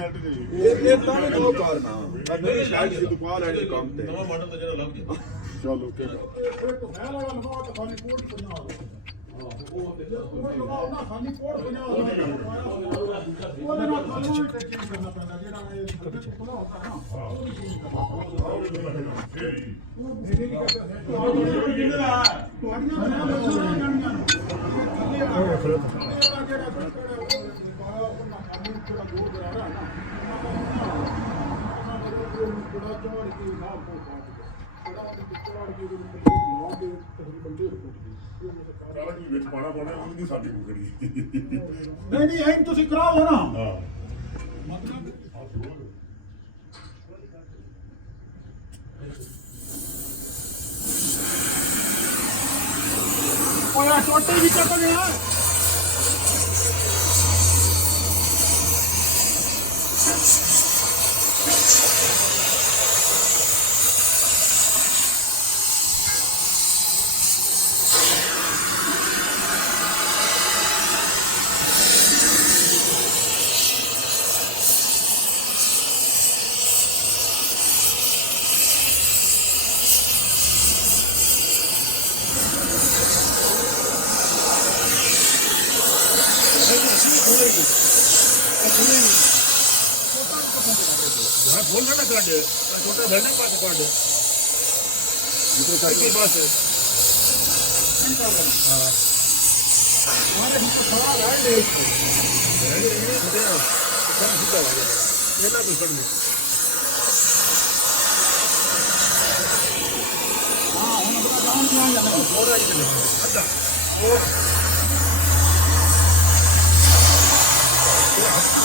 Shirt ਜੀ ਇਹ ਤਾਂ ਵੀ ਦੋ ਕਾਰਨਾ ਨਵੀਂ ਸ਼ਰਟ ਦੀ ਦੁਕਾਨ ਹੈ ਕੰਮ ਤੇ ਨਵਾਂ ਮਾਡਲ ਤਾਂ ਜਿਹੜਾ ਲੱਗ ਗਿਆ ਚਲੋ ਕਿ ਇਹ ਤਾਂ ਹੈ ਵਾਲਾ ਲਵਾ ਤਾਂ ਖਾਲੀ ਕੋਟ ਬਣਾ ਉਹ ਨਾ ਖਾਲੀ ਕੋਟ ਬਣਾ ਉਹਦੇ ਨਾਲ ਤੁਹਾਨੂੰ ਵੀ ਚੇਂਜ ਕਰਨਾ ਪੈਂਦਾ ਜਿਹੜਾ ਇਹ ਸਰਵੇ ਤੋਂ ਖੁੱਲਾ ਹੁੰਦਾ ਨਾ ਉਹ ਵੀ ਚੇਂਜ ਕਰਨਾ ਤੁਹਾਡੀਆਂ ਬਣਾਉਣੀਆਂ ਜਾਣੀਆਂ ਨੇ ਵਿੱਚ ਪਾਣਾ ਪਾਉਣਾ ਉਹਦੀ ਸਾਡੀ ਕੁਕੜੀ ਨਹੀਂ ਨਹੀਂ ਐਂ ਤੁਸੀਂ ਕਰਾਓ ਨਾ ਹਾਂ ਓਏ ਛੋਟੇ ਵੀ ਚੱਕ ਗਿਆ बोल रहा ना काटे छोटा भरने पास काटे दूसरे साइड के पास है हां हमारे हमको सवाल है ले इसको कम सीधा हो जाएगा ये ना तो कर ले हां हम अपना काम ध्यान जाना हो रहा है अच्छा वो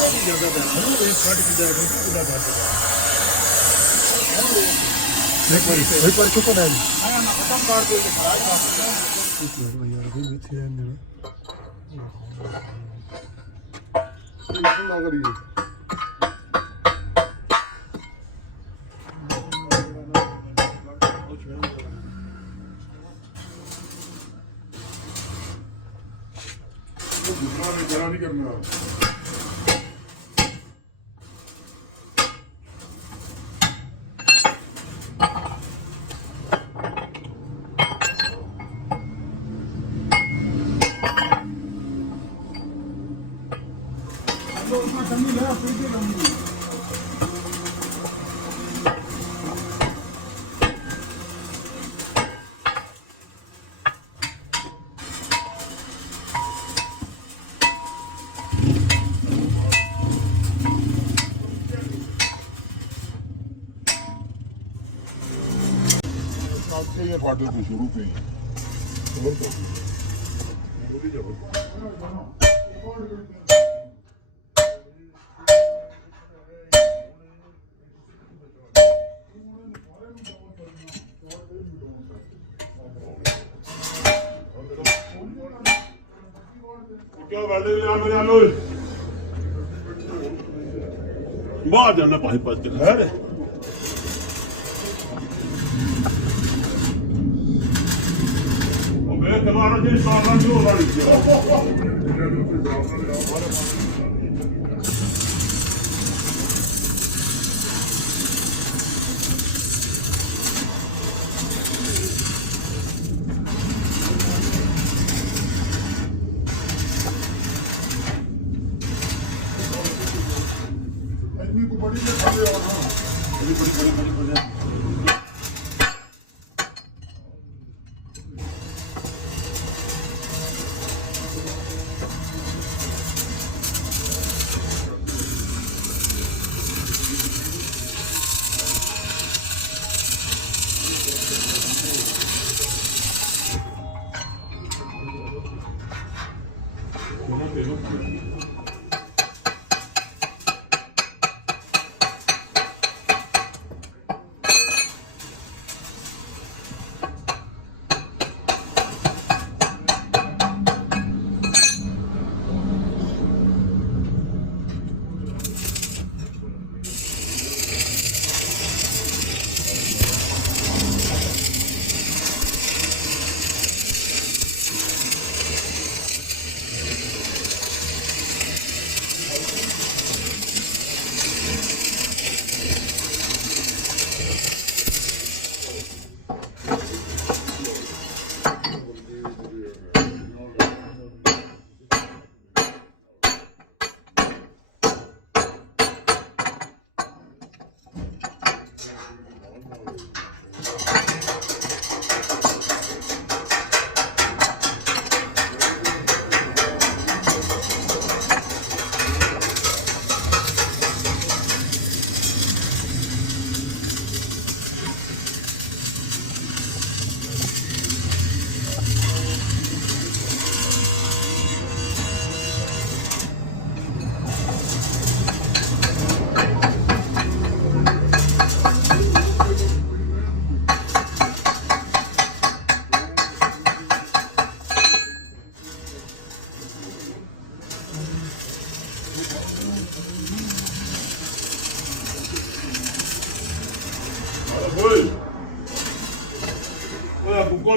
आपकी जगह पे हम एक काट के जाएगा पूरा काट एक बार चुप रह आया ना खत्म कर दे तो खराब यार अभी भी थे ना ना करिए दूसरा में जरा नहीं करना तो उसमें कमी है फिर भी कमी ये फाटल तो शुरू पे क्या वाले मेरे आलो बाहर जाना पानी पास के खैर है मैं तुम्हारा जिस सामान जो हो रहा है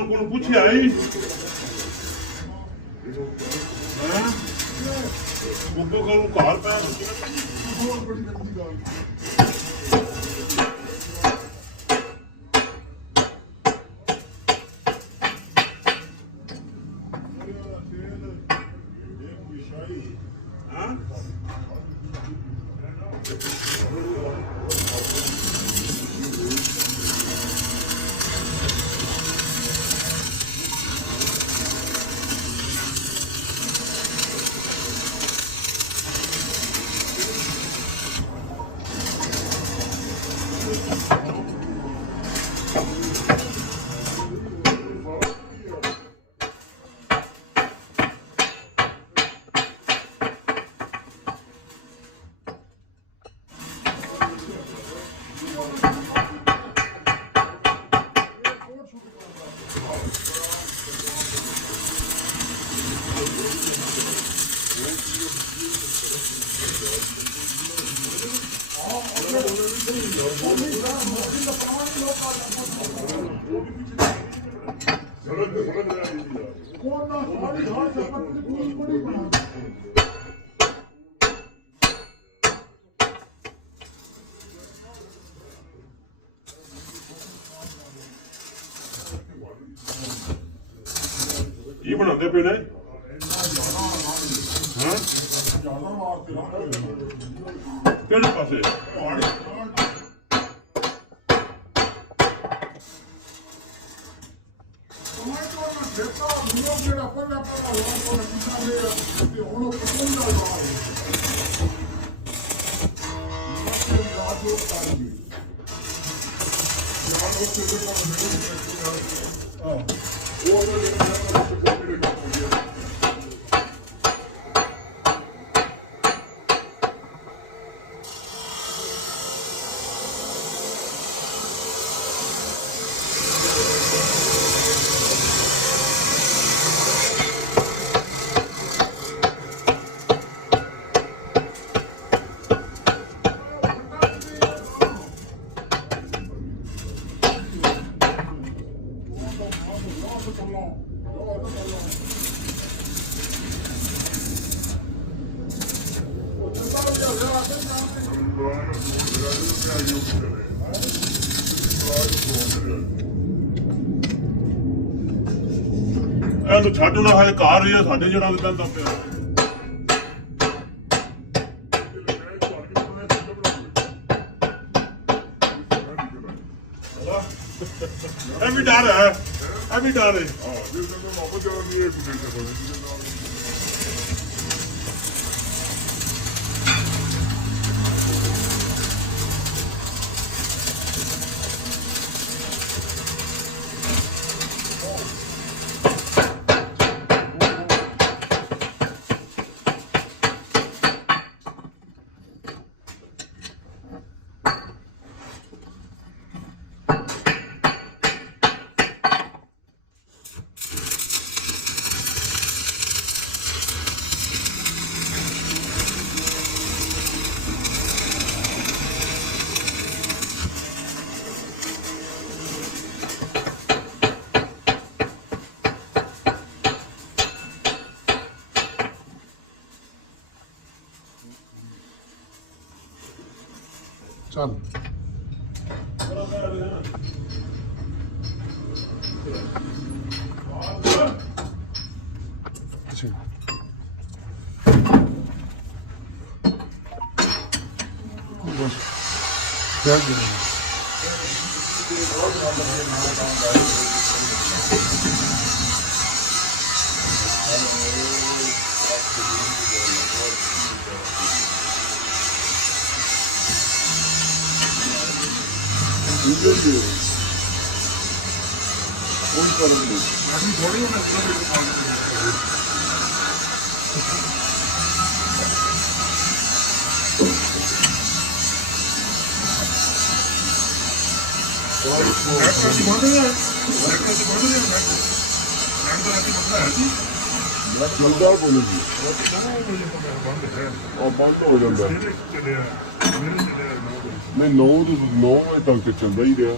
ਕੋਲ ਪੁੱਛਿਆ ਹੀ ਹਾਂ ਗੁੱਗੂ ਕੋਲ ਕਾਲ ਪੈ ਹੋਰ ਬੜੀ ਗੰਦੀ ਗੱਲ ਹਾਂ ਕੋਨਾ ਸਾਰੀ ਹਾਰ ਜਪਤ ਦੀ ਪੂਰੀ ਬੜੀ ਬਣਾ ਕੀ ਬਣਾਉਂਦੇ ਪਏ ਨੇ ਹਾਂ ਜ਼ਿਆਦਾ ਵਾਸਤੇ ਕਿਹੜੇ ਪਾਸੇ ਦੇਖੋ ਨਿਯਮ ਜਿਹੜਾ ਪਹਿਲਾਂ ਲੋਕਾਂ ਕੋਲ ਕਿੰਨਾ ਦੇ ਤੇ ਹੁਣ ਉਹ ਕਿੰਨਾ ਦਾ ਹੈ ਇਹ ਯਾਦ ਹੋ ਕਰਾਂਗੇ ਯਾਦ ਹੋ ਕੇ ਦੇਖੋ ਮੇਰੇ ਉਹ ਉਹਦੇ ਨਾਲ ਸਪੋਰਟ ਮੇਰੇ ਕੰਮ ਹੋ ਗਿਆ ਇਹਨੂੰ ਛੱਡ ਨਾ ਹਜੇ ਘਰ ਹੀ ਆ ਸਾਡੇ ਜਿਹੜਾ ਉਹਦੇ ਦਾ ਪਿਆ ਇਹ ਵੀ ਡਰ ਹੈ ਇਹ ਵੀ ਡਰ ਹੈ ਚੱਲ ਅੱਛਾ ਬਸ ਚੱਲ ਜੀ ਕੋਈ problem ਨਹੀਂ ਅਸੀਂ ਥੋੜੀ ਜਿਹੀ ਜਲਦਾ ਬੋਲੋ ਜੀ ਉਹ ਬੰਦ ਹੋ ਜਾਂਦਾ ਨਹੀਂ 9 ਵਜੇ ਤੱਕ ਤੇ ਚੱਲਦਾ ਹੀ ਰਿਹਾ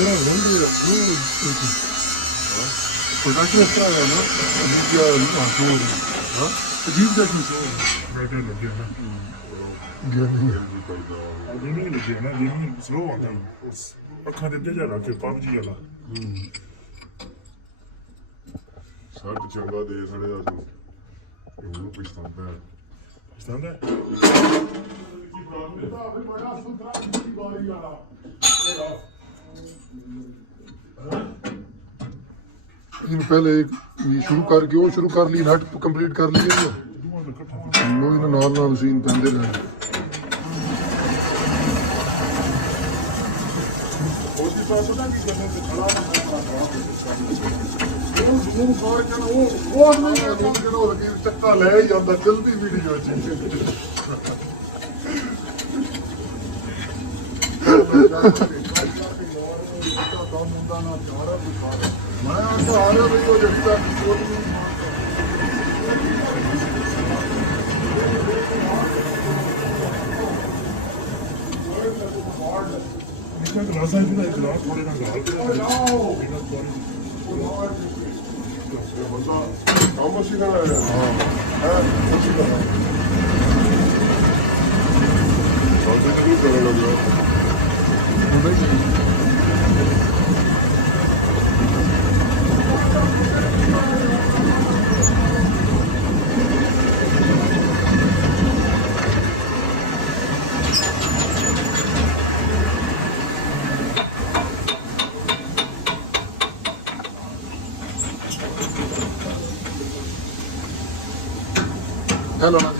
तेरा रन है वो प्रोडक्शन अच्छा है ना क्या शो हाँ अजीब सा क्यों शो ਬੈਟਰ ਲੱਗਿਆ ਨਾ गेमिंग ਗੇਮਿੰਗ ਲੱਗਿਆ ਨਾ ਗੇਮਿੰਗ ਸਲੋ ਆਉਂਦਾ ਉਸ ਅੱਖਾਂ ਦੇ ਅੱਗੇ ਜਾ ਰੱਖ ਕੇ PUBG ਵਾਲਾ ਸ਼ਰਟ ਚੰਗਾ ਦੇ ਸੜੇ ਦਾ ਤੂੰ ਉਹਨੂੰ ਪਛਤਾਉਂਦਾ ਹੈ ਪਛਤਾਉਂਦਾ बड़ा सुथरा बारी वाला इन पहले एक शुरू करके वो शुरू कर ली नट कंप्लीट कर ली है ਦੋਵਾਂ ਦਾ ਇਕੱਠਾ वो इन नाल सीन पैंदे ने ਉਹਦੀ ਪਾਸ ਪਤਾ ਕੀ ਕਰਨੇ ਤੇ ਖੜਾ वो कार के वो नहीं है वो के लगे चक्का ले ही जांदा जल्दी वीडियो ਨਿੱਕਾ ਗਲਾਸਾਂ ਵੀ ਦਾ ਗਲਾਸ ਥੋੜੇ ਨਾਲ ਗਾਲ ਕੇ ਬੰਦਾ ਕੰਮ ਸੀ ਕਰਨਾ ਹੈ ਕੁਛ ਕਰਨਾ ਸਾਡੇ ਤੇ ਵੀ ਕਰਨ ਲੱਗਿਆ हेलो ना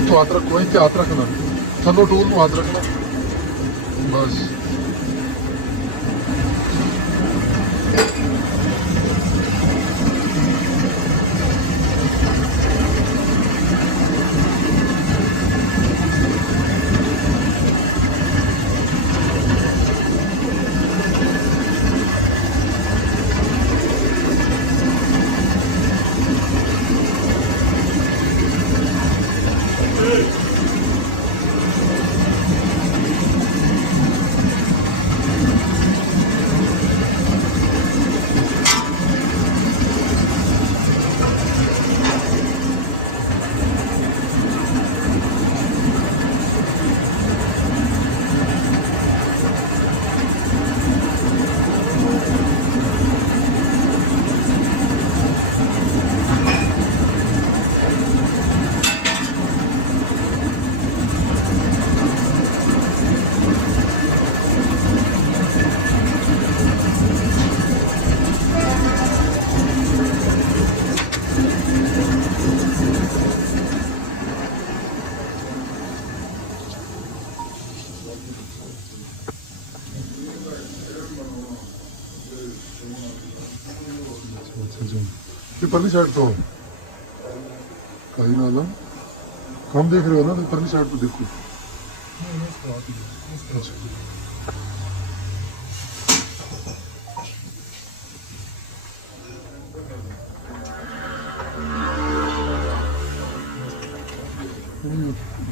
ਇੱਥੋਂ ਹੱਥ ਰੱਖੋ ਇੱਥੇ ਹੱਥ ਰੱਖਣਾ ਥੱਲੋਂ ਟੂਲ ਨੂੰ ਹੱਥ ਰੱਖਣਾ ਬਸ ये परली साइड तो कहीं ना ना हम देख रहे हो ना तो परली साइड तो देखो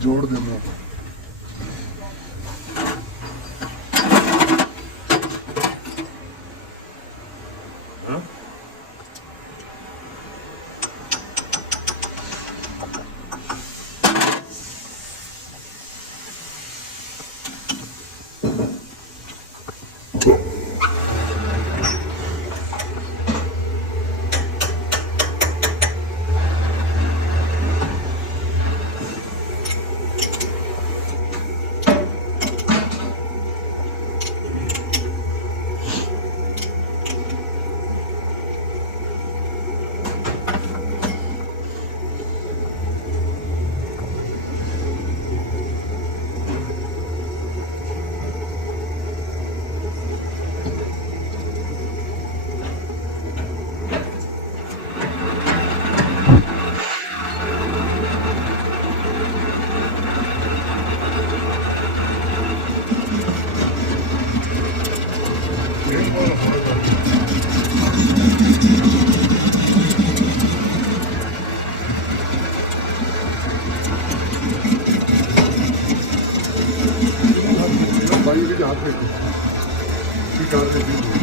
जोड़ देना भाई भी हाथ में कर देती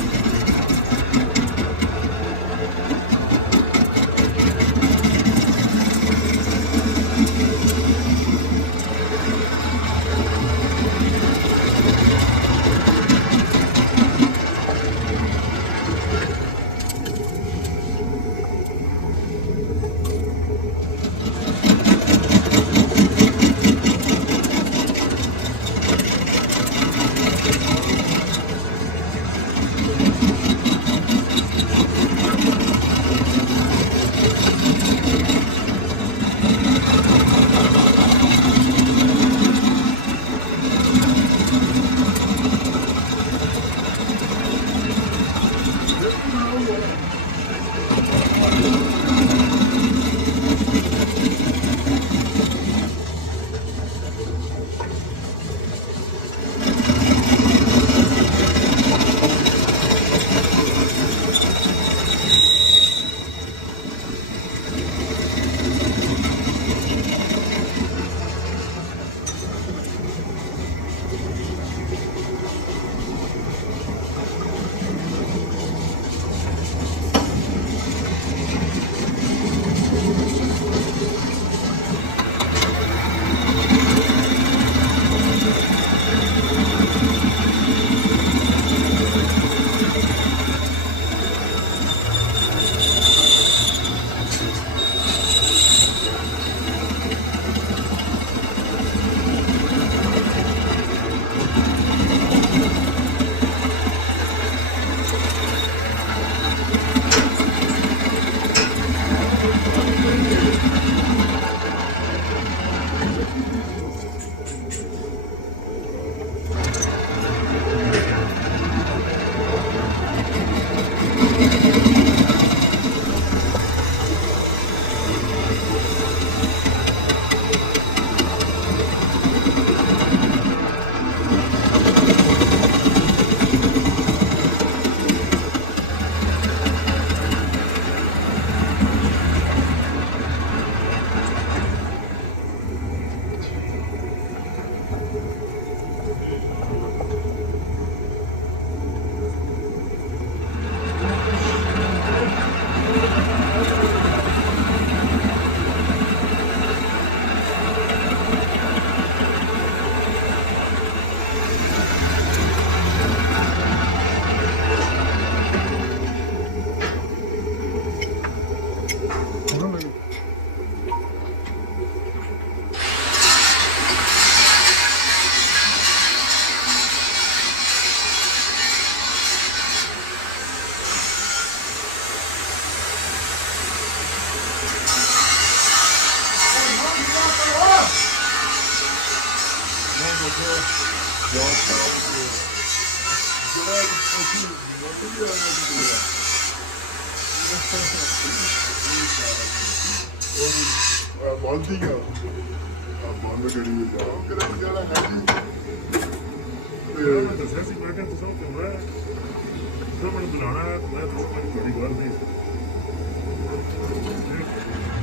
बाल्टी का ਬੰਦ ਕਰੀ ਜਾਓ ਕਿਹੜਾ ਜਿਹੜਾ ਹੈ ਜੀ ਦੱਸਿਆ ਸੀ ਮੈਂ ਕਿਹਾ ਤੁਸੀਂ ਉਹ ਮੈਂ ਮੈਨੂੰ ਬੁਲਾਣਾ ਮੈਂ ਤੁਹਾਡੀ ਗੱਲ ਨਹੀਂ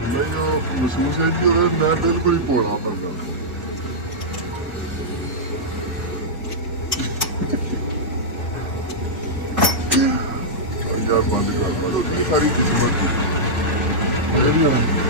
ਮੈਨੂੰ ਮਹਿਸੂਸ ਹੈ ਕਿ ਉਹ ਮੈਂ ਬਿਲਕੁਲ ਹੀ ਪੋਣਾ ਪੈਂਦਾ ਯਾਰ ਬੰਦ ਕਰ ਦੋ ਸਾਰੀ ਕਿਸਮਤ ਇਹ ਵੀ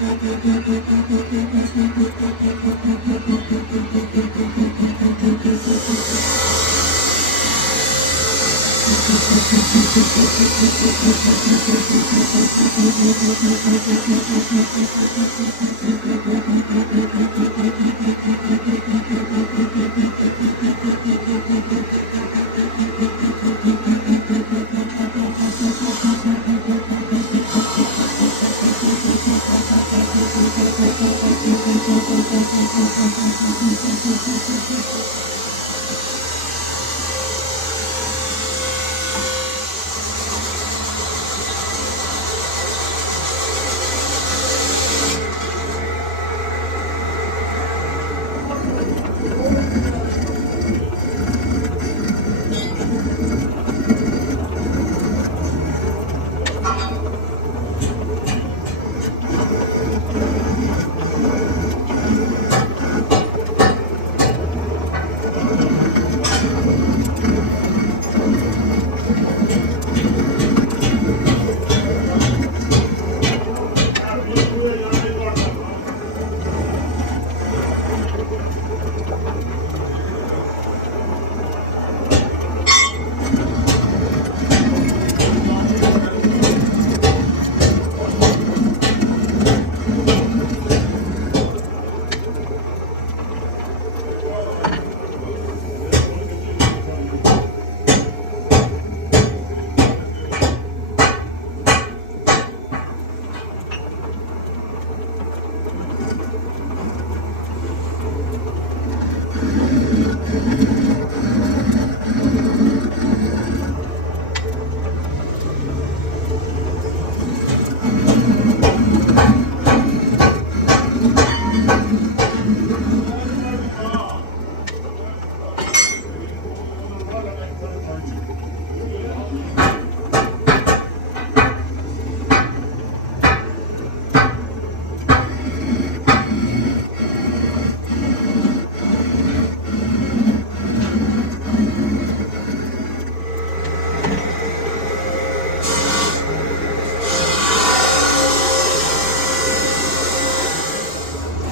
Thank you.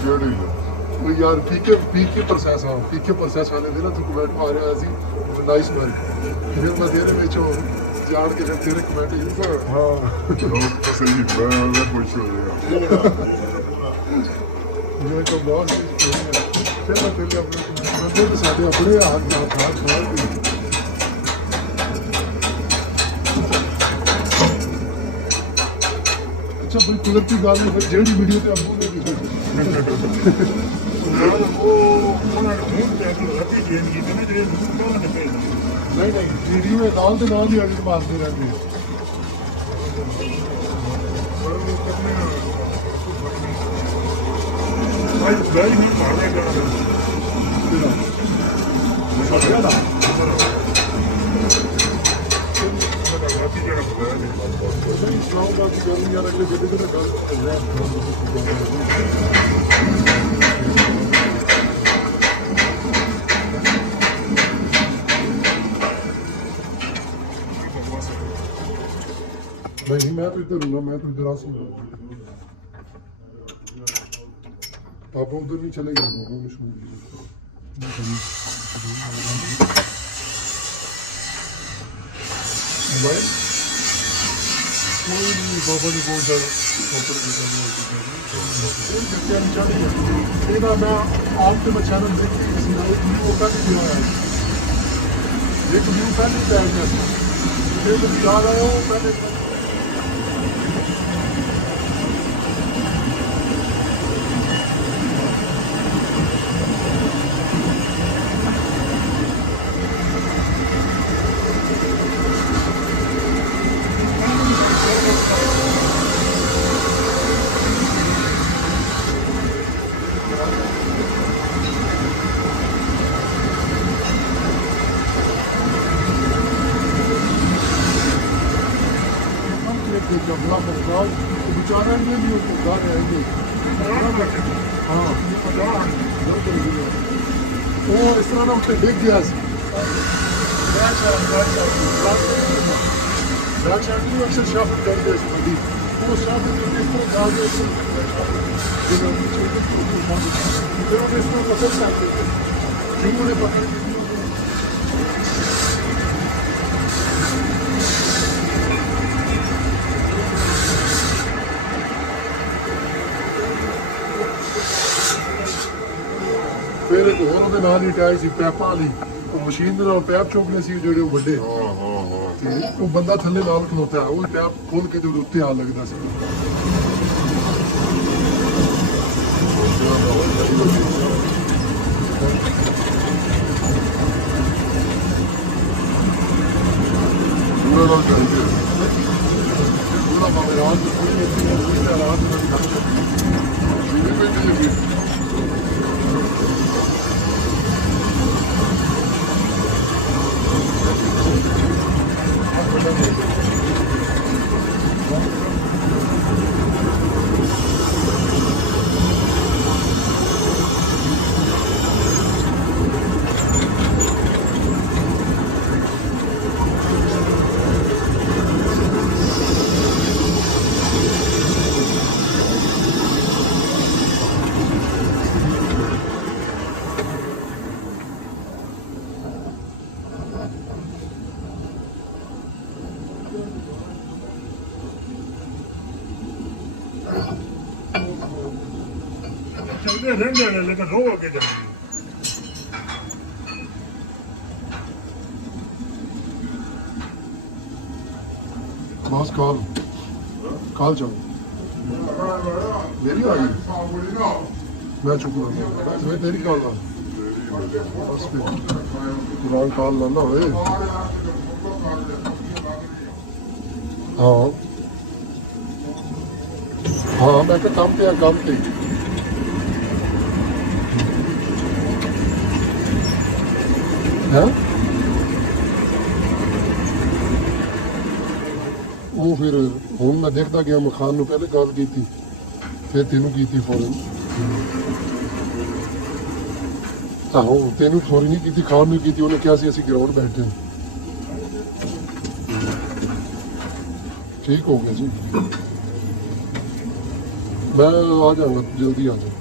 ਜਿਹੜੀ ਯਾਰ ਪੀਕੇ ਪ੍ਰੋਸੈਸ ਆ ਪੀਕੇ ਪ੍ਰੋਸੈਸ ਵਾਲੇ ਦੇ ਨਾ ਤੂੰ ਕਮੈਂਟ ਮਾਰਿਆ ਸੀ ਨਾਈਸ ਵਰਕ ਫਿਰ ਮੈਂ ਤੇਰੇ ਵਿੱਚੋਂ ਜਾਣ ਕੇ ਫਿਰ ਤੇਰੇ ਕਮੈਂਟ ਯੂਜ਼ਰ ਹਾਂ ਚਲੋ ਸਹੀ ਮੈਂ ਖੁਸ਼ ਹੋ ਗਿਆ ਇਹ ਤਾਂ ਬਹੁਤ ਹੀ ਫਿਰ ਮੈਂ ਤੇਰੇ ਆਪਣੇ ਸਾਡੇ ਆਪਣੇ ਹੱਥ ਅੱਛਾ ਬਈ ਕੁਦਰਤੀ ਗੱਲ ਨਹੀਂ ਫਿਰ ਜਿਹੜੀ ਵੀਡੀਓ ਤੇ ਆਪੂ ਨੇ ਕੀਤੀ ਉਹਨਾਂ ਨੇ ਮੂੰਹ ਤੇ ਰੱਖੀ ਚੇਂਜ ਕੀਤੇ ਨੇ ਜਿਹੜੇ ਮੂੰਹ ਤੋਂ ਨੇ ਭੇਜਦਾ ਨਹੀਂ ਵੀਡੀਓ ਦੇ ਨਾਲ ਦੇ ਨਾਲ ਹੀ ਅਗਰ ਮਾਰਦੇ ਰਹਿੰਦੇ ਪਰ ਉਹ ਕਰਨੇ ਭਾਈ ਗਾਈ ਨਹੀਂ ਮਾਰਨੇ ਦਾ ਮਸ਼ਹੂਰ ਦਾ ਨਹੀਂ ਸੁਣਾਓ ਬਾਕੀ ਗੱਲ ਯਾਰ ਅਗਲੇ ਜਿਹੜੇ ਤੇ ਗੱਲ नहीं मैं तो इधर हूँ मैं तो इधर आ पापा उधर नहीं चले गए पापा मोबाइल कोई नहीं पापा ने बहुत ज़्यादा मैं आपके चैनल देखी वीडियो का नहीं दिया है एक वीडियो पहले टाइम में फिर मुझे याद आया वो पहले जबला मकान बेचारा ने भी उसको घर है हाँ वो इस तरह ना उसने देख दिया अक्सर शाफट करते वो शाफट करके इस तरह ਫਿਰ ਉਹ ਇਸ ਨੂੰ ਪਸੰਦ ਕਰਦੇ ਜਿਉਂ ਉਹਨੇ ਪਕੜ ਕੇ ਫਿਰ ਇੱਕ ਹੋਰ ਉਹਦੇ ਨਾਲ ਹੀ ਅਟੈਚ ਸੀ ਪੈਪਾਂ ਵਾਲੀ ਉਹ ਮਸ਼ੀਨ ਦੇ ਨਾਲ ਪੈਪ ਚੋਕਨੇ ਸੀ ਜਿਹੜੇ ਉਹ ਵੱਡੇ ਤੇ ਉਹ ਬੰਦਾ ਥੱਲੇ ਨਾਲ ਖਲੋਤਾ ਉਹ ਪੈਪ ਖੋਲ ਕੇ ਉਹਦੇ ਉੱਤੇ ਆ ਲੱਗਦਾ ਸੀ ਪੂਰਾ ਨਾਲ ਚਾਹੀਦੇ ਪੂਰਾ ਭਾਵੇਂ ਰਾਤ ਨੂੰ ਕੋਈ ਨਹੀਂ ਰਾਤ ਨੂੰ ਵੀ ਕੰਮ ਕਰਦੇ चलते रहने वाले लेकिन रो के जाएंगे बस कॉल चलो मेरी आ गई मैं चुप रहा मैं तेरी कॉल ला बस पुरानी कॉल ला ना होए हाँ हाँ मैं तो काम पे है ਉਹ ਫਿਰ ਹੁਣ ਮੈਂ ਦੇਖਦਾ ਗਿਆ ਮਖਾਨ ਨੂੰ ਪਹਿਲੇ ਗੱਲ ਕੀਤੀ ਫਿਰ ਤੈਨੂੰ ਕੀਤੀ ਫੌਰਨ ਆਹੋ ਤੈਨੂੰ ਫੌਰਨ ਨਹੀਂ ਕੀਤੀ ਖਾਨ ਨੂੰ ਕੀਤੀ ਉਹਨੇ ਕਿਹਾ ਸੀ ਅਸੀਂ ਗਰਾਊਂਡ ਬੈਠੇ ਹਾਂ ਠੀਕ ਹੋ ਗਿਆ ਜੀ ਮੈਂ ਆ ਜਾਵਾਂਗਾ ਜਲਦੀ ਆ ਜਾ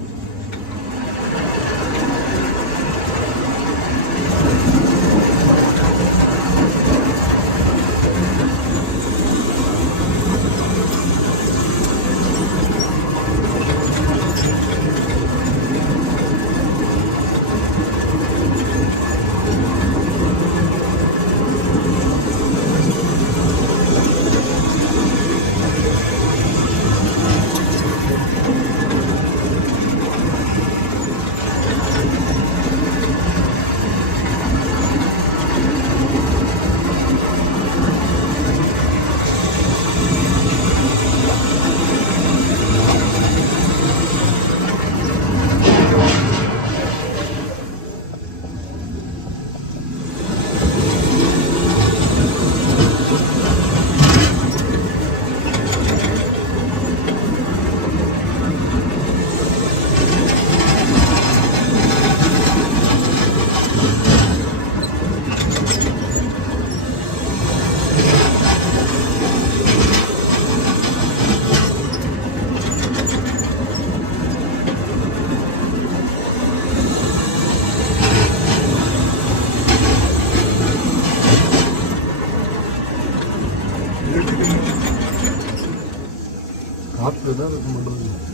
हाथ पे ना मंडल में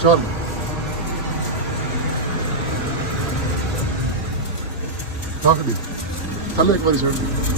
ਚੱਲ ਥੱਕ ਦੀ ਥੱਲੇ ਇੱਕ ਵਾਰੀ ਛੱਡ ਦੇ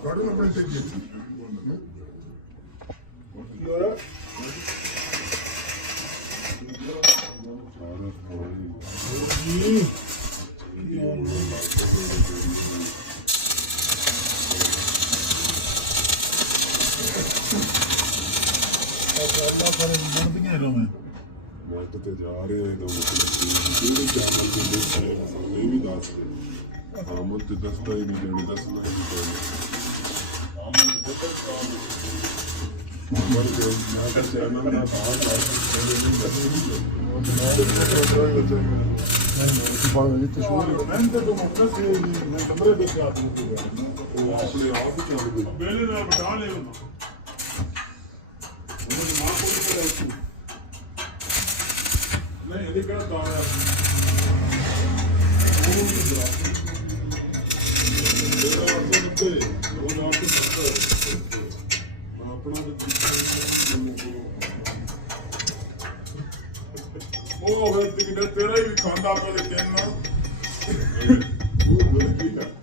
ਕਾੜੂ ਆਪਣੇ ਤੇ ਕੀ ਹੋਇਆ ਮੈਂ ਕਿਤੇ ਜਾ ਰਹੇ ਦੋ ਕਿਹੜੇ ਚੈਨਲ ਤੇ ਦੇਖ ਰਹੇ ਹਾਂ ਇਹ ਵੀ ਦੱਸ ਦੇ ਆਮਦ ਤੇ ਦੱਸਦਾ ਹੀ ਨਹੀਂ ਦੇਣੇ ਦੱਸਣਾ ਹੀ ਨਹੀਂ ਆਮਦ ਤੇ ਦੱਸਦਾ ਮਰ ਕੇ ਨਾ ਕਰ ਚੈਨਲ ਦਾ ਬਾਹਰ ਮੈਂ ਤਾਂ ਤੁਹਾਨੂੰ ਸੀ ਮੈਂ ਕਮਰੇ ਵਿੱਚ ਆ ਦੂੰਗਾ ਉਹ ਆਪਣੇ ਆਪ ਹੀ ਚੱਲ ਗਏ ਬੇਲੇ ਨਾਲ ਬਟਾ ਲਿਓ ਉਹਨੇ ਮਾਂ ਕੋਲ ਕਰਿਆ ਨਹੀਂ ਇਹਦੇ ਕਿਹੜਾ ਦਾਣਾ ਉਹ ਵੇ ਕਿਤੇ ਤੇਰਾ ਹੀ ਖਾਂਦਾ ਕਦੇ ਤਿੰਨ ਉਹ ਬੋਲ ਕੀ ਕਰ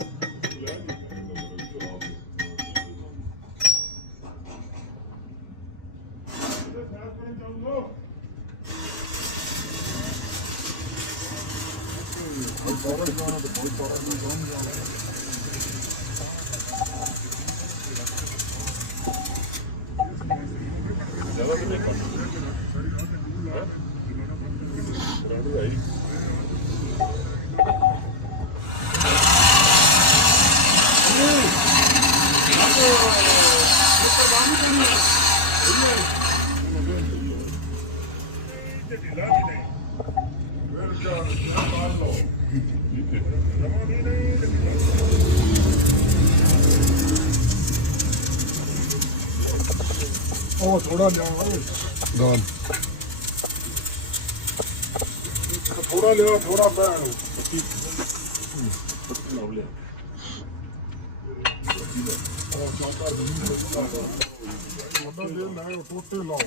ਉਹ ਥੋੜਾ ਲਿਆ ਗਾਨ ਥੋੜਾ ਲਿਆ ਥੋੜਾ ਬੈਣ ਟੋਟੇ ਲਾਓ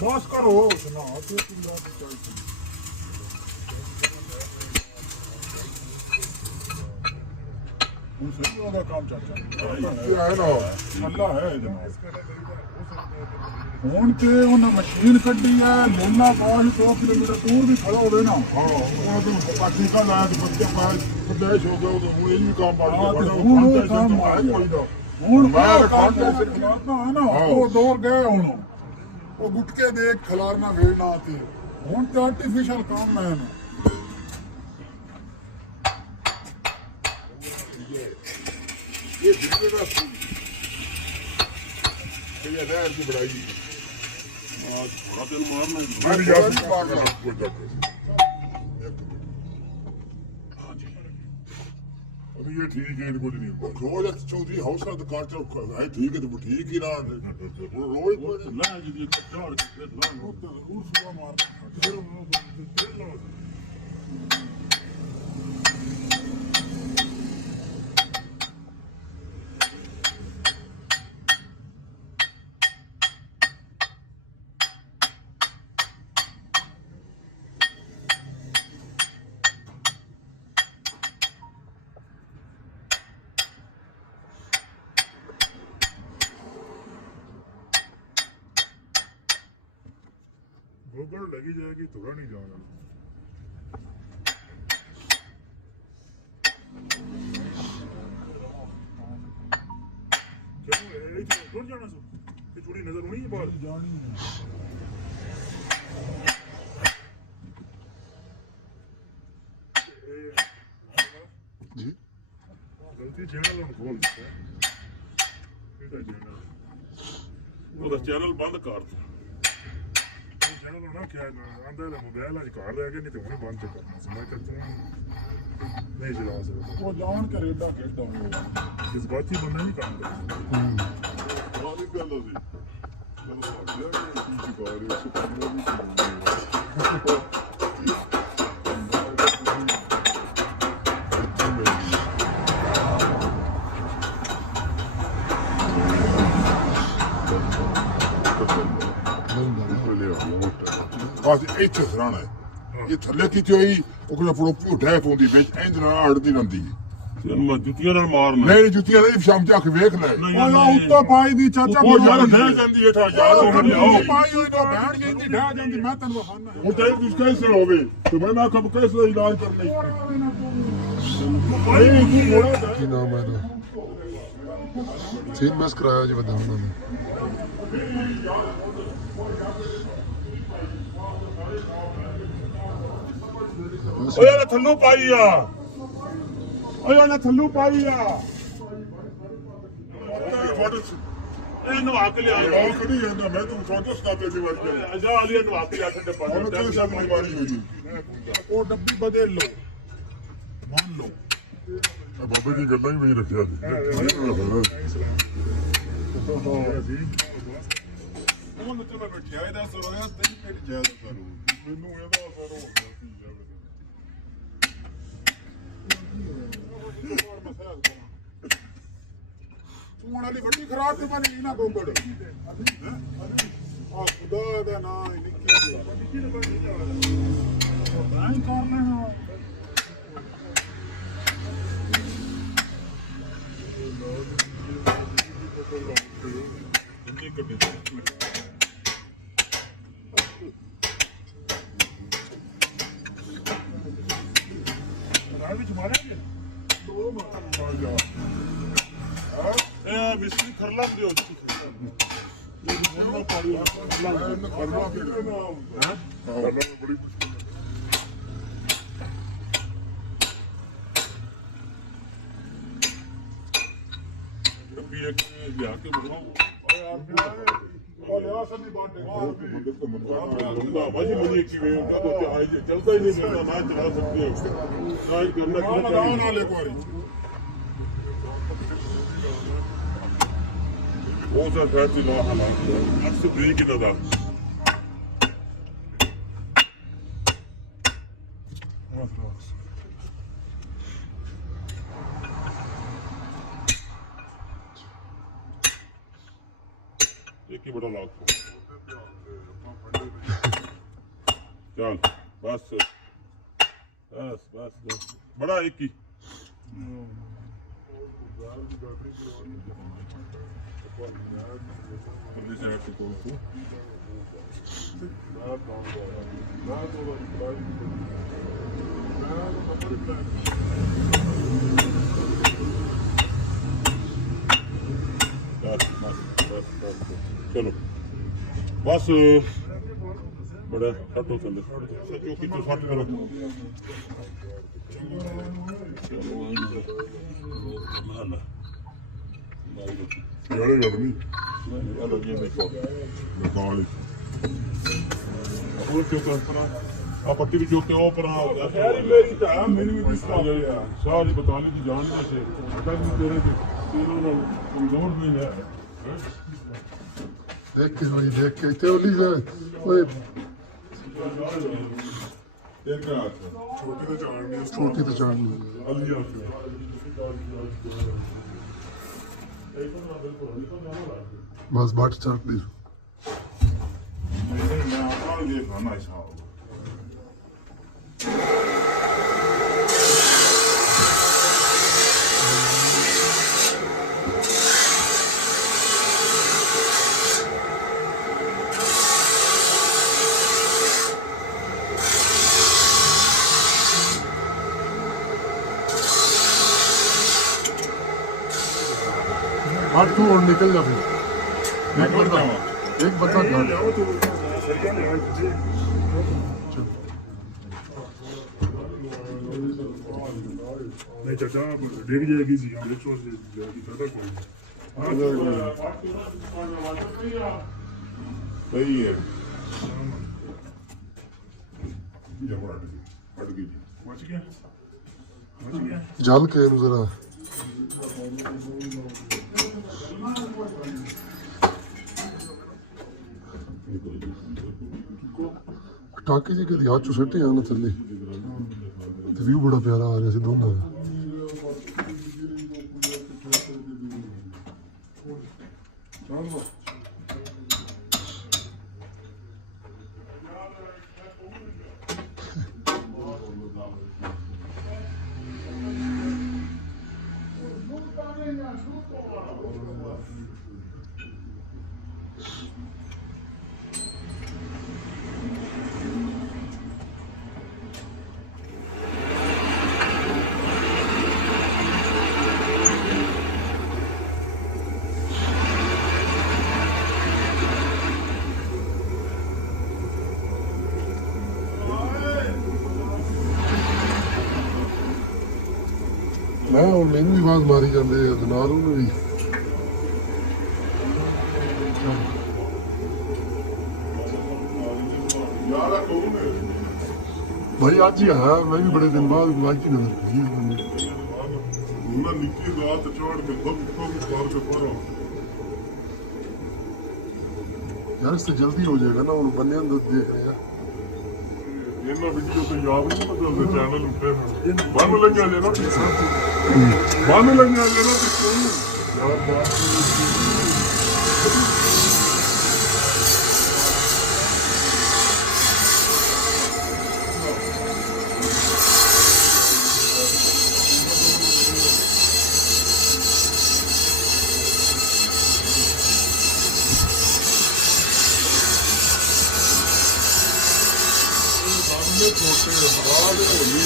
ਬਸ ਕਰੋ ਸੁਣਾ ਹੁਣ ਸਹੀ ਹੋਗਾ ਕੰਮ ਚਾਚਾ ਹੈ ਨਾ ਅੱਲਾ ਹੈ ਜਨਾਬ ਹੁਣ ਤੇ ਉਹਨਾਂ ਮਸ਼ੀਨ ਕੱਢੀ ਹੈ ਲੋਨਾ ਬਾਹਰ 2 ਕਿਲੋਮੀਟਰ ਦੂਰ ਵੀ ਖੜਾ ਹੋਵੇ ਨਾ ਉਹਨਾਂ ਤੋਂ ਪਾਟੀਕਾ ਲਾਇਆ ਤੇ ਬੱਚੇ ਬਾਹਰ ਪਰਦੇਸ਼ ਹੋ ਗਿਆ ਉਹ ਇਹ ਵੀ ਕੰਮ ਬਣ ਹੁਣ ਉਹ ਕੰਮ ਆ ਗਿਆ ਹੁਣ ਮੈਂ ਕੰਟੈਕਟ ਖਿਲਾਰਨਾ ਹੈ ਨਾ ਉਹ ਦੌਰ ਗਏ ਹੁਣ ਉਹ ਗੁਟਕੇ ਦੇ ਖਿਲਾਰਨਾ ਵੇੜਨਾ ਤੇ ਹੁਣ ਤੇ ਆਰਟੀਫੀਸ਼ੀਅਲ ਕੰਮ ਹੈ ਨਾ ਇਹ ਜਿੱਤੇ ਦਾ ਇਹ ਨਹਿਰ ਦੀ ਬੜਾਈ ਥੋੜਾ ਦਿਨ ਮਾਰਨਾ ਮੈਂ ਯਾਰ ਨਹੀਂ ਪਾਗਲ ਕੋਈ ਦੱਸ ਇਹ ਠੀਕ ਹੈ ਕੁਝ ਨਹੀਂ ਰੋਜ਼ ਚੌਧਰੀ ਹੌਸਲਾ ਦੁਕਾਨ ਚ ਹੈ ਠੀਕ ਹੈ ਤੇ ਠੀਕ ਹੀ ਨਾ ਰੋਜ਼ ਕੋਈ ਲੈ ਜੀ ਇੱਕ ਝਾੜ ਕੇ ਲਾ ਉਹ ਤਾਂ ਜ਼ਰੂਰ ਸੁਆ ਮਾਰਨਾ ਫਿਰ ਉਹ ਲਾ गोगल लगी जाएगी थोड़ा नहीं जाना क्यों जाना सो चूड़ी नजर होनी है बाहर जानी है ਜੀ ਗਲਤੀ ਚੈਨਲ ਨੂੰ ਖੋਲ ਦਿੱਤਾ ਇਹਦਾ ਚੈਨਲ ਉਹਦਾ ਚੈਨਲ ਬੰਦ ਕਰ ਦਿੱਤਾ ਚੈਨਲ ਹੋਣਾ ਕਿਹਾ ਆਂਦਾ ਮੋਬਾਈਲ ਅੱਜ ਘਰ ਰਹਿ ਗਿਆ ਨਹੀਂ ਤੇ ਹੁਣੇ ਬੰਦ ਕਰਨਾ ਸੀ ਮੈਂ ਕਿਹਾ ਤੂੰ ਨਹੀਂ ਚਲਾ ਸਕਦਾ ਉਹ ਜਾਣ ਕੇ ਰੇਡਾ ਖੇਡਦਾ ਜਜ਼ਬਾਤੀ ਬੰਦਾ ਨਹੀਂ ਕੰਮ ਕਰਦਾ ਵਾਲੀ ਗੱਲ ਸੀ ਜਦੋਂ ਸਾਡੇ ਕੀ ਚੁਕਾਰੇ ਸੁਪਨਾ ਵੀ ਬਸ ਇੱਥੇ ਸਰਾਣਾ ਇਹ ਥੱਲੇ ਕੀਤੀ ਹੋਈ ਉਹ ਕੋਲ ਫੜੋ ਝੂਠਾ ਪਾਉਂਦੀ ਵਿੱਚ ਇੰਜ ਨਾਲ ਅੜਦੀ ਰਹਿੰਦੀ ਮੈਂ ਜੁੱਤੀਆਂ ਨਾਲ ਮਾਰਨਾ ਨਹੀਂ ਜੁੱਤੀਆਂ ਨਹੀਂ ਸ਼ਾਮ ਜਾ ਕੇ ਵੇਖ ਲੈ ਨਹੀਂ, ਉੱਤੋਂ ਪਾਈ ਦੀ ਚਾਚਾ ਉਹ ਯਾਰ ਰਹਿ ਜਾਂਦੀ ਹੈ ਠਾ ਯਾਰ ਉਹ ਲਿਆਓ ਪਾਈ ਹੋਈ ਤਾਂ ਬੈਠ ਜਾਂਦੀ ਢਹਿ ਜਾਂਦੀ ਮੈਂ ਤੈਨੂੰ ਵਖਾਨਾ ਹੁਣ ਤਾਂ ਇਹ ਕੈਂਸਰ ਹੋਵੇ ਤੇ ਮੈਂ ਕਬ ਕੈਂਸਰ ਦਾ ਇਲਾਜ ਕਰਨਾ ਨਹੀਂ ਤੂੰ ਮੋੜਾ ਕੀ ਨਾਮ ਹੈ ਇਹਦਾ ਸੀਨ ਮੈਸ ਕਰਾਇਆ ਜੀ ਵੱਡਾ ਉਹਨਾਂ ਨੇ ਓਏ ਨਾ ਥੱਲੂ ਪਾਈ ਆ ਓਏ ਨਾ ਥੱਲੂ ਪਾਈ ਆ ਇਹਨੂੰ ਹੱਕ ਲਿਆ ਉਹ ਖੜੀ ਜਾਂਦਾ ਮੈਂ ਤੂੰ ਸੌਂਦਾ ਸਤਾਪੇ ਦੀ ਵਾਰੀ ਜਾ ਅਜਾ ਵਾਲੀ ਨੂੰ ਹੱਕ ਲਿਆ ਛੱਡੇ ਉਹਨੂੰ ਪਾਸੇ ਕਿਹੜੀ ਸਾਡੀ ਵਾਰੀ ਹੋਈ ਉਹ ਡੱਬੀ ਬਦਲ ਲਓ ਮੰਨ ਲਓ ਬਾਬੇ ਦੀ ਗੱਲਾਂ ਹੀ ਮੈਂ ਰੱਖਿਆ ਸੀ ਉਹਨੂੰ ਤੇ ਮੈਂ ਬੈਠਿਆ ਇਹਦਾ ਸਰ ਹੋਇਆ ਤੈਨੂੰ ਕਿਹੜੀ ਜਾਇਦਾ ਸਰ ਮੈਨੂੰ ਇਹਦਾ ਸਰ ਹੋ ਗਿਆ ਸੀ ਜਾਵੇ ਤੂੰ ਵਾਲੀ ਵੱਡੀ ਖਰਾਬ ਤੇ ਮੈਂ ਨਹੀਂ ਨਾ ਗੋਬੜ ਆ ਖੁਦਾ ਦਾ ਨਾਮ ਲਿਖੀ ਦੇ ਮੈਂ ਕਰ ਲੈਣਾ ਵਿੱਚ ਮਾਰਾਂਗੇ ਦੋ ਮਾਰ ਜਾ ਇਹ ਮਿਸਟਰੀ ਖਰਲਾ ਦਿਓ ਜੀ ਮੈਂ ਕਰਨਾ ਫਿਰ ਹਾਂ ਕਰਨਾ ਬੜੀ ਮੁਸ਼ਕਿਲ ਵੀ ਇੱਕ ਲਿਆ ਕੇ ਬਣਾਓ ਉਹ ਲਿਆ ਸੰਨੀ ਬਾਟੇ ਬੰਦਾ ਬਾਜੀ ਮੁਝੇ ਕੀ ਵੇ ਉਹਨਾਂ ਤੋਂ ਆਈ ਜੇ ਚਲਦਾ ਹੀ ਨਹੀਂ ਮੇਰਾ ਨਾ ਚਲਾ ਸਕਦੇ ਹੋ ਨਾ ਹੀ ਕਰਨਾ ਲਗਾ ਨਾਲ ਇੱਕ ਵਾਰੀ ਉਹ ਤਾਂ ਫੈਟ ਦੀ ਨਾ ਹਾਲਾਤ ਅਕਸ ਬ੍ਰੇਕ ਇਹਨਾਂ ਦਾ ਇੱਕ ਹੀ ਬੜਾ ਲਾਗ ਚੱਲ ਬਸ ਬਸ ਬਸ ਬੜਾ ਇੱਕ ਹੀ ਪਰਲੀ ਸਾਈਡ ਤੇ ਕੋਲ ਤੋਂ चलो बस बड़ा हटो थले सचो की तो हट करो ਯਾਰੇ ਗਰਮੀ अलग ये देखो ਲਗਾਲੀ और क्यों कर परा आ पट्टी भी जो के ऊपर आ ਯਾਰੀ ਮੇਰੀ ਤਾਂ ਮੈਨੂੰ ਵੀ ਦਿਸਦਾ सारी बताने की जान नहीं से पता नहीं तेरे तीनों ना कमजोर नहीं है ਦੇਖ ਕੇ ਹੋਈ ਦੇਖ ਕੇ ਇੱਥੇ ਉਹਲੀ ਓਏ तेरे का हाथ ਛੋਟੀ ਤੇ ਜਾਣ ਨਹੀਂ ਛੋਟੀ ਤੇ ਜਾਣ ਨਹੀਂ अलिया ਬਸ ਬਾਟ ਚਾਟ ਲਈ ਮੈਂ ਆਪਣਾ ਦੇਖ ਰਹਾ ਇਸ ਹਾਲ हट तू और निकल जा फिर एक बंदा घर ਲਿਆਓ ਤੂੰ ਸਰੀਆ ਲਿਆ ਜੀ चल ਨਹੀਂ ਚੱਡਾ ਡਿੱਗ ਜਾਏਗੀ ਸੀ ਦੇਖੋ ਜੀ ਪਤਾ ਕੋਈ ਸਹੀ ਹੈ ਜਬਰ ਅੜ ਗਈ ਬਚ ਗਿਆ ਬਚ ਗਿਆ ਜਲ ਕੇ ਇਹਨੂੰ ਜ਼ਰਾ ਟਾਕੇ ਜੀ ਕਦੀ ਹੱਥ ਚੋਂ ਸੱਟੇ ਆ ਨਾ ਥੱਲੇ ਤੇ ਵਿਊ ਬੜਾ ਪਿਆਰਾ ਆ ਰਿਹਾ ਸੀ ਦੋਨਾਂ ਦਾ ਮੈਂ ਹੁਣ ਮੈਨੂੰ ਵੀ ਆਵਾਜ਼ ਮਾਰੀ ਜਾਂਦੇ ਆ ਤੇ ਨਾਲ ਉਹਨੂੰ ਵੀ ਯਾਰ ਕੌਣ ਹੈ ਭਾਈ ਅੱਜ ਹੀ ਆਇਆ ਮੈਂ ਵੀ ਬੜੇ ਦਿਨ ਬਾਅਦ ਆਵਾਜ਼ ਹੀ ਨਜ਼ਰ ਪਈ ਉਹਨਾਂ ਨਿੱਕੀ ਰਾਤ ਚੜ ਕੇ ਖੁਦ ਮਾਰ ਕੇ ਪਾਰਾ ਯਾਰ ਇਸ ਤੇ ਜਲਦੀ ਹੋ ਜਾਏਗਾ ਨਾ ਹੁਣ ਬੰਨਿਆਂ ਨੂੰ ਦੇਖ ਰਹੇ ਆ ਇਹਨਾਂ ਵੀਡੀਓ ਤੇ ਯਾਦ ਨਹੀਂ ਬਦਲਦੇ ਚੈਨਲ ਉੱਤੇ ਬੰਨ ਲੱਗਿਆ ਜੇ ਨਾ ਬੰਨ ਲੱਗਿਆ ਜੇ ਨਾ ਯਾਰ ਬਾਤ ਛੋਟੇ ਬਾਦ ਹੋਲੀ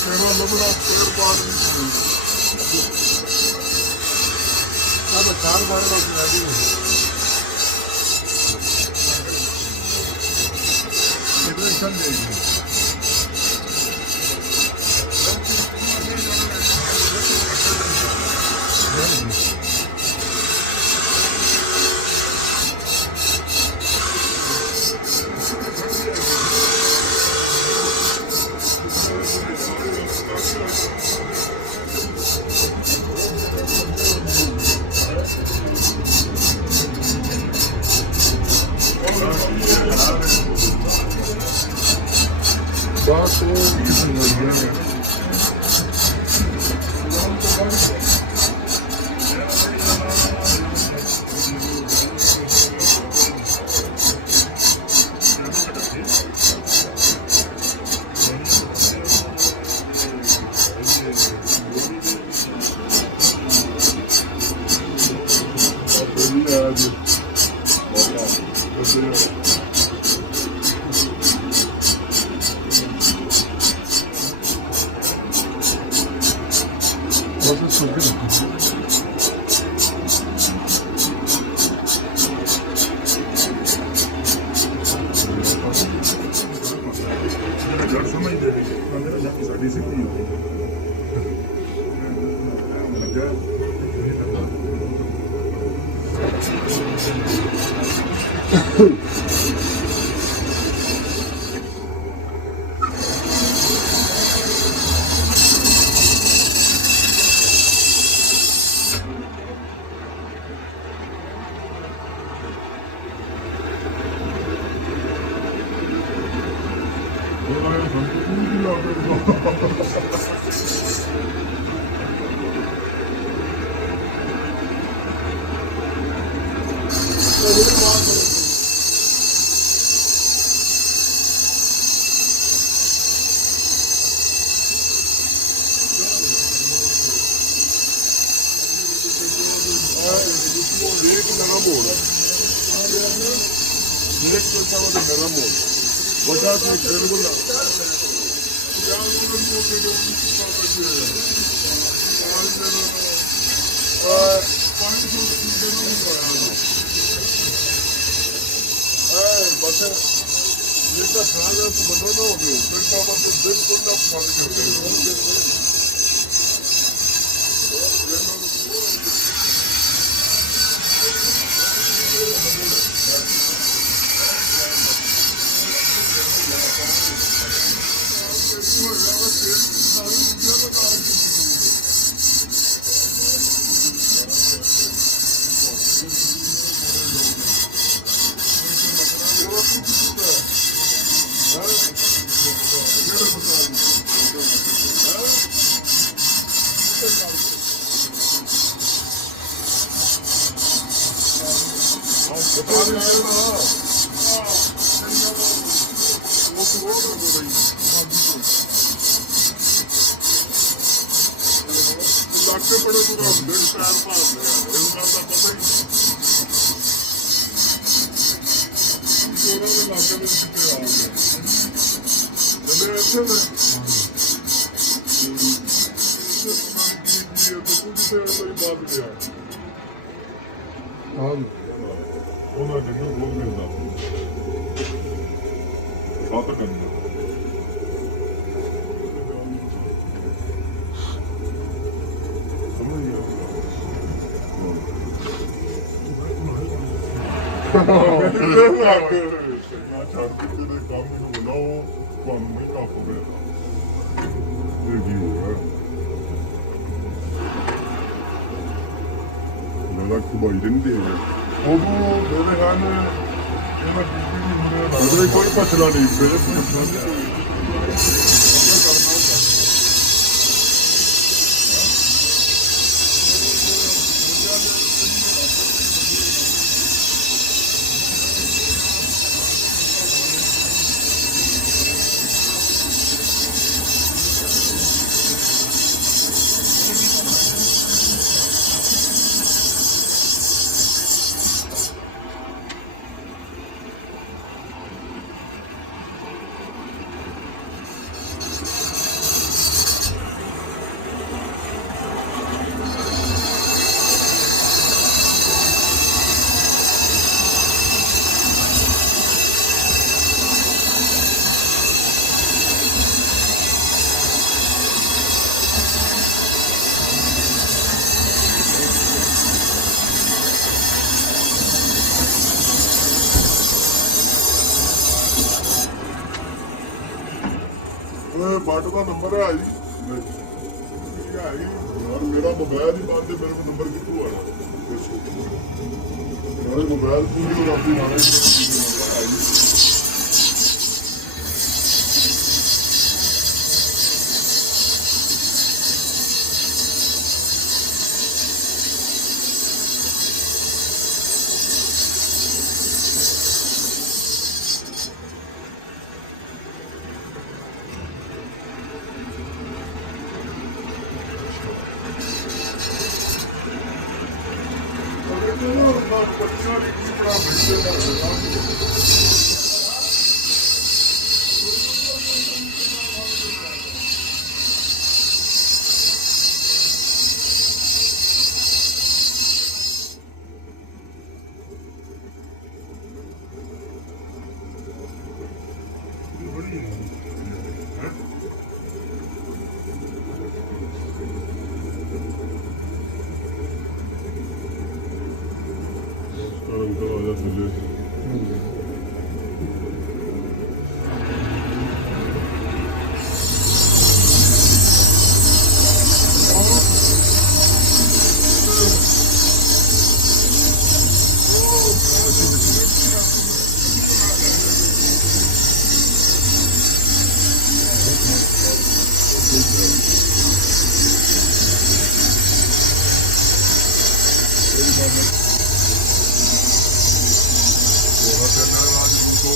ਤੇਰਾ ਲੰਬੜਾ ਫੇਰ ਬਾਦ ਨਹੀਂ ਆਹ ਚਾਰ ਮਾਰ ਲੋ ਰੈਡੀ ਕਿਹੜੇ ਚੱਲ ਜਾਏਗੀ ਬਾਤ ਉਹ ਕਿਸਮ ਦਾ ਹੈ बस सुन के ਜੜ ਸਮਝਦੇ ਨੇ ਸਾਡੀ ਸਿੱਧੀ ਹੋ ਲੱਗਾ एक नरम मोड़ एक कैसा वाला नरम मोड़ वजह से बिल्कुल बस ਇਹਦਾ ਖਾਣਾ ਤੋਂ ਬਦਲ ਨਾ ਹੋਵੇ ਫਿਰ ਬਾਬਾ ਤੇ ਬਿਲਕੁਲ ਨਾ ਪਸੰਦ ਕਰਦੇ ਲੱਗੇ ਬੜੇ ਦੂਰ ਹੁੰਦੇ ਟਾਇਰ ਭਾਲਦੇ ਆ ਇਹ ਗੱਲ ਦਾ ਪਤਾ ਹੀ ਉਹਨਾਂ ਦੇ ਲਾਗੇ ਵਿੱਚ ਕਿਤੇ ਆ ਗਏ ਜਦੇ ਇੱਥੇ ਨੇ ਇਹ ਤਾਂ ਕੁਝ ਤੇ ਕੋਈ ਬਾਤ ਗਿਆ ਹਾਂ ਉਹਨਾਂ ਦੇ ਨੂੰ ਬੋਲ ਮਿਲਦਾ ਬਾਤ ਕਰਨਾ ਮੈਂ ਛੱਡ ਦਿੱਤੇ ਦੇ ਕੰਮ ਨੂੰ ਬਣਾਓ ਤੁਹਾਨੂੰ ਨਹੀਂ ਕਾਫ ਹੋ ਰਿਹਾ ਇਹ ਕੀ ਹੋ ਰਿਹਾ ਮੇਰਾ ਕੁਬਾਈ ਦਿੰਦੇ ਆ ਉਦੋਂ ਮੇਰੇ ਹਨ ਇਹਨਾਂ ਬੀਬੀ ਨੂੰ ਕੋਈ ਪਛਲਾ ਨਹੀਂ ਮੇਰੇ ਪਛਲਾ ਨਹੀਂ ਬਾਟ ਦਾ ਨੰਬਰ ਹੈ ਜੀ ਯਾਰ ਮੇਰਾ ਮੋਬਾਈਲ ਹੀ ਬੰਦ ਹੈ ਮੇਰੇ ਕੋਲ ਨੰਬਰ ਕਿੱਥੋਂ ਆਇਆ ਮੇਰੇ ਮੋਬਾਈਲ ਪੂਰੀ ਰਾਤੀ ਨਾਲੇ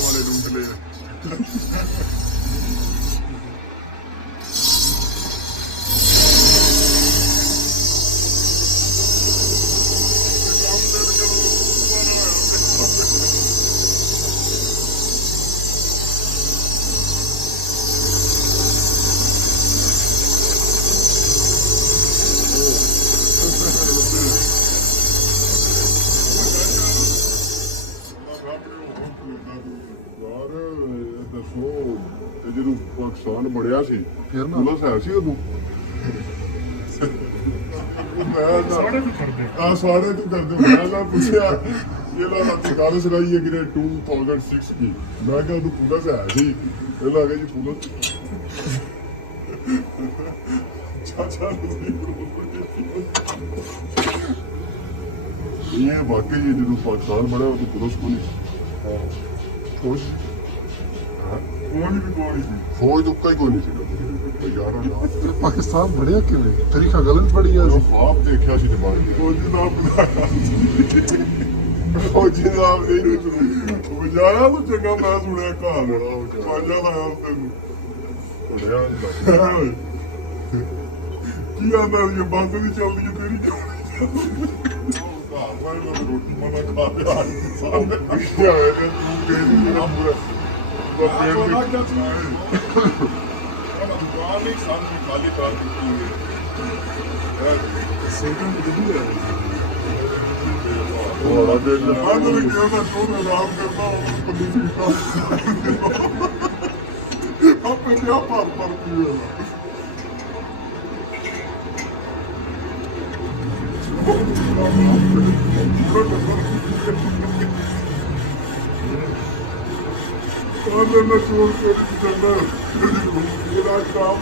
ਵਾਲੇ ਰੂਟ ਲੈ ਯਾਰ ਤੇ ਜਦੋਂ ਪਾਕਿਸਤਾਨ ਬੜਿਆ ਸੀ ਫਿਰ ਨਾ ਪੁਲਿਸ ਹੈ ਸੀ ਉਦੋਂ ਮੈਂ ਸਾਰੇ ਵੀ ਕਰਦੇ ਆ ਸਾਰੇ ਤੂੰ ਕਰਦੇ ਮੈਂ ਨਾ ਪੁੱਛਿਆ ਇਹਨਾਂ ਰਾਤੀ ਗੱਲ ਸੁਣਾਈ ਹੈ ਕਿ 2006 ਦੀ ਮੈਂ ਕਿਹਾ ਉਦੋਂ ਪੁਲਿਸ ਹੈ ਸੀ ਇਹ ਲੱਗਾ ਜੀ ਪੁਲਿਸ ਚਾਚਾ ਇਹ ਵਾਕਈ ਜੀ ਜਦੋਂ ਪਾਕਿਸਤਾਨ ਬੜਿਆ ਉਦੋਂ ਪੁਲਿਸ ਕੋਲ ਫੌਜ ਵੀ ਕੋਈ ਸੀ ਫੌਜ ਤੋਂ ਕੋਈ ਨਹੀਂ ਸੀ ਯਾਰ ਪਾਕਿਸਤਾਨ ਬੜਿਆ ਕਿਵੇਂ ਤਰੀਕਾ ਗਲਤ ਪੜੀ ਆ ਉਹ ਬਾਪ ਦੇਖਿਆ ਸੀ ਦਿਮਾਗ ਫੌਜੀ ਸਾਹਿਬ ਫੌਜੀ ਸਾਹਿਬ ਨਹੀਂ ਨੂੰ ਵਿਚਾਰਾ ਤੂੰ ਚੰਗਾ ਮੈਂ ਸੁਣਿਆ ਘਰ ਬੜਾ ਪਾਜਾ ਦਾ ਹਾਲ ਤੈਨੂੰ ਬੜਿਆ ਕੀ ਆਂਦਾ ਇਹ ਬੰਦ ਨਹੀਂ ਚੱਲਦੀ ਤੇਰੀ ਘਰ ਵਾਲੇ ਨੂੰ ਰੋਟੀ ਮਨਾ ਖਾ ਲਿਆ ਸਾਹਮਣੇ ਪਿੱਛੇ ਆਏ ਨੇ ਤੂੰ ਤੇਰੀ ਨੰਬਰ ਦੁਕਾਨ ਨਹੀਂ ਸਾਹਮਣੇ ਖਾਲੀ ਕਰ ਦਿੱਤੀ ਹੈ ਸੇਕਨ ਕਿੱਥੇ ਹੈ ਬੜਾ ਦਿਲ ਮੈਂ ਤਾਂ ਕਿਹਾ ਮੈਂ ਛੋੜ ਆਰਾਮ ਕਰਦਾ ਹਾਂ ਪੁਲਿਸ ਕੰਮ ਆਪੇ ਕਿਆ ਪਰ ਪੀ ਹੈ ਉਹਨੇ ਨਾ ਛੋੜ ਕੇ ਚੰਗਾ ਇਹਦਾ ਕੰਮ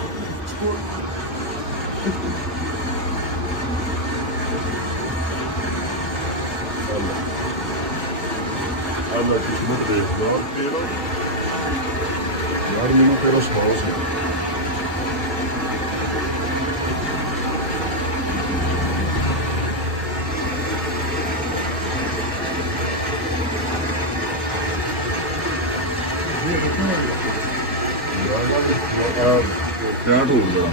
Allah किस्मत देख यार तेरा यार मैंने तेरा सवाल सुना क्या हो गया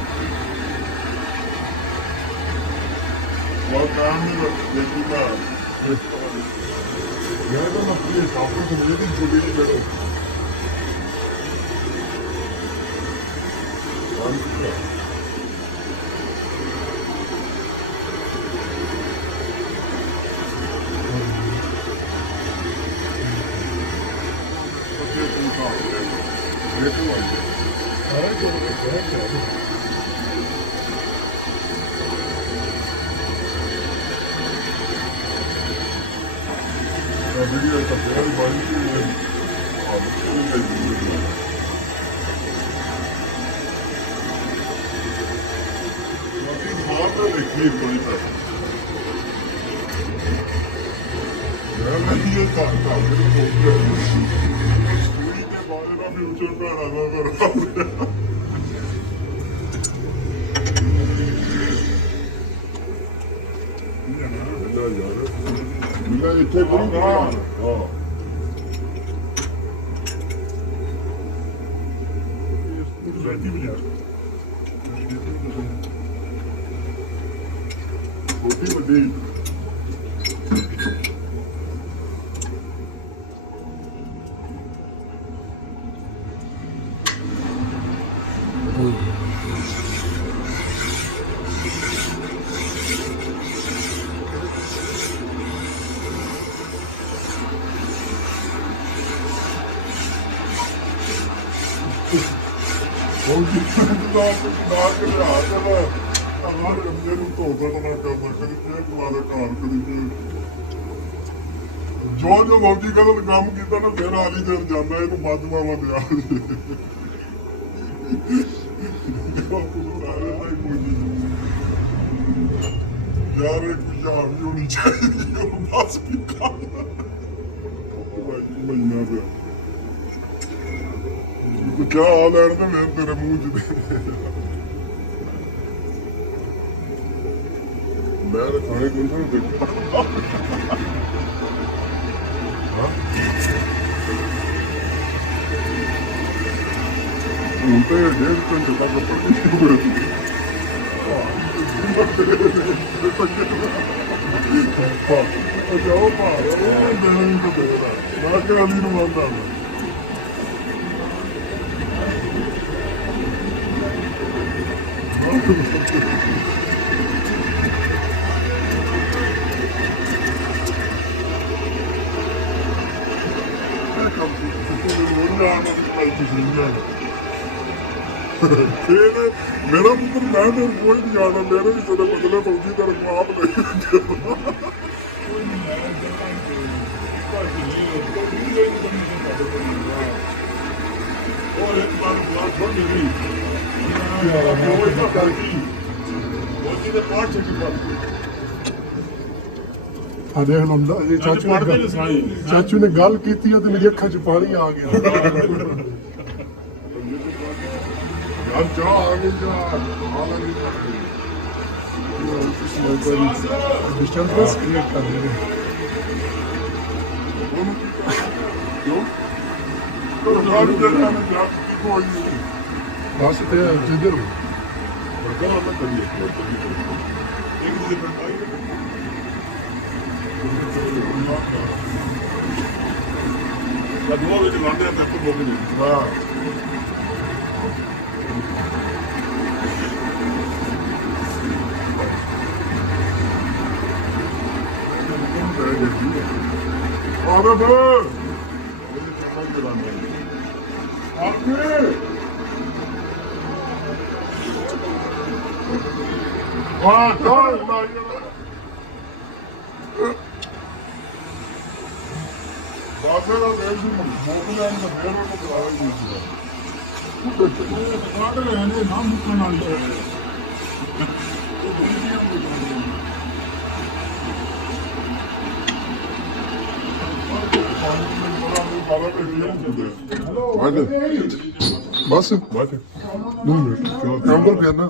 वो काम नहीं देखूंगा मैं तो अपने सामने से मुझे भी छोटी नहीं करो Video está pegando barulho Volta daqui, bonita. Ela ia tá, vendo um pouco. Street é bom, eu não vi o tio para agora. ਮੈਂ ਇੱਥੇ ਕਰੂੰਗਾ ਹਾਂ ਵੈਟੀ ਵੀ ਯਾਰ ਛੋਟੀ ਵੱਡੀ ਉਹ ਜਿੱਦਾਂ ਦਾ ਕੇ ਲਿਆ ਤੇ ਹਮਾਰ ਰਮਜੇ ਨੂੰ ਧੋਖਾ ਨਾ ਕਰਨਾ ਕਦੀ ਤੇ ਤੁਹਾਡਾ ਘਰ ਕਦੀ ਤੇ ਜੋ ਮੌਜੀ ਗਲਤ ਕੰਮ ਕੀਤਾ ਨਾ ਫਿਰ ਆਲੀ ਤੇ ਜਾਂਦਾ ਇਹਨੂੰ ਬਾਦੂਆ ਦਿਆ ਯਾਰ ਇਹ ਕੁਝ ਆ ਵੀ ਹੋਣੀ ਚਾਹੀਦੀ ਉਹ ਬਸ ਕੀ ਕੰਮ ਮਹੀਨਾ ਪਿਆ ਤੂੰ ਕਿਆ ਹਾਲ ਹੈ ਤੇ ਮੈਂ ਤੇਰੇ ਮੂੰਹ ਚ ਮੈਂ ਤਾਂ ਖਾਣੇ ਕੋਲ ਨੂੰ ਦੇਖਦਾ ਹੁਣ ਤੇ 1.5 ਘੰਟੇ ਤੱਕ ਪੜ੍ਹਦੀ ਹੋ ਰਹੀ ਹੈ ਜਾਓ ਭਾਰ ਉਹ ਦੇਣ ਨੂੰ ਦੇਣਾ ਮੈਂ ਕਿਹਾ ਅਲੀ ਨੂੰ ਮੰਨਦਾ Come on, ਮੇਰਾ ਪੁੱਤਰ ਮੈਂ ਤੇ ਕੋਈ ਨਹੀਂ ਜਾਣਦਾ ਮੇਰੇ ਵੀ ਤੁਹਾਡੇ ਬਦਲੇ ਪਹੁੰਚੀ ਤਾਂ ਆਪ ਨਹੀਂ ਕੋਈ ਨਹੀਂ ਹੈ ਜਗ੍ਹਾ ਨਹੀਂ ਕੋਈ ਨਹੀਂ ਕੋਈ ਨਹੀਂ और एक बार बात छोड़ दी वो इतना करती वो चीजें पाँच छः की बात ਆ ਦੇਖ ਲੰਦਾ ਇਹ ਚਾਚੂ पढ़ते ਨੇ साई ਚਾਚੂ ਨੇ ਗੱਲ ਕੀਤੀ ਆ ਤੇ ਮੇਰੀ ਅੱਖਾਂ 'ਚ ਪਾਣੀ ਆ ਗਿਆ यार जा आगे जा डिस्टर्बेंस क्रिएट कर रहे हैं क्यों तो गाड़ी देना है क्या कोई नहीं बस ते जिधर बड़ा मत करिए एक दूसरे पर आइए या दो बजे लाते हैं तब तो बोल नहीं हाँ अरे बे आपके हाँ चल बाबे का देश में मोकले ने बेरों को बुलाया नहीं ਕਾਟ ਰਹੇ ਨੇ ਨਾ ਮੁੱਕਣ ਵਾਲੇ बस बात 2 मिनट अंकल कहना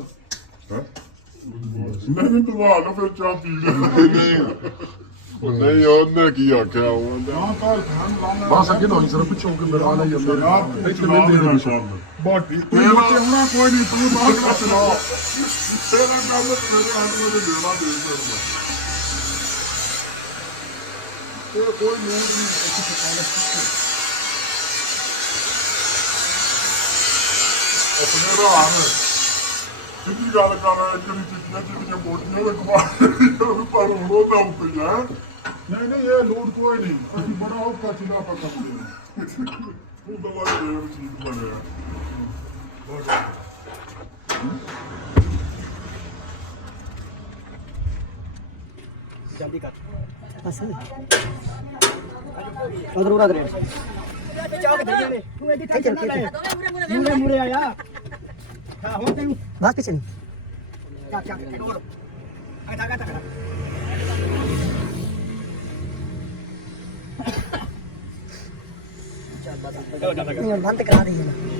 नहीं तो वहाँ ना फिर चाय पी नहीं ਉਹਨੇ ਕੀ ਆਖਿਆ ਉਹ ਨਾ ਕਾਲ ਖਾਨ ਲਾਣਾ बस अगे नहीं सर पिछों के मेरा आना ही अंदर इतने में दे दे ਬਾਟੀ ਤੇਰਾ ਚੰਗਾ ਕੋਈ ਨਹੀਂ ਤੂੰ ਬਾਹਰ ਕਰ ਚਲਾ ਤੇਰਾ ਕੰਮ ਮੇਰੇ ਹੱਥ ਵਿੱਚ ਦੇਣਾ ਦੇ ਸਕਦਾ ਤੇ ਕੋਈ ਲੋੜ ਨਹੀਂ ਅਸੀਂ ਪਕਾਣਾ ਆਪਣੇ ਰਾਹ ਸਿੱਧੀ ਗੱਲ ਕਰ ਰਿਹਾ ਜਿਹੜੀ ਚਿੱਟੀਆਂ ਮੋਟੀਆਂ ਦੇ ਕਮਾਲ ਪਰ ਹੁਣ ਉਹਦਾ ਉੱਤੇ ਜਾ ਨਹੀਂ ਨਹੀਂ ਇਹ ਲੋੜ ਕੋਈ ਨਹੀਂ ਅਸੀਂ ਬੜਾ ਔਖਾ ਚਿਲਾ ਪਕਾਉਂਦੇ ਹਾਂ ਤੂੰ ਦਵਾ ਦੇ ਚੀਜ਼ ਬਣਿਆ जल्दी कर उधर उड़ा दे मुरे मुरे आया हां हो तेनु भाग के चली क्या क्या ओड़ आटा आटा चल बंद करा रही है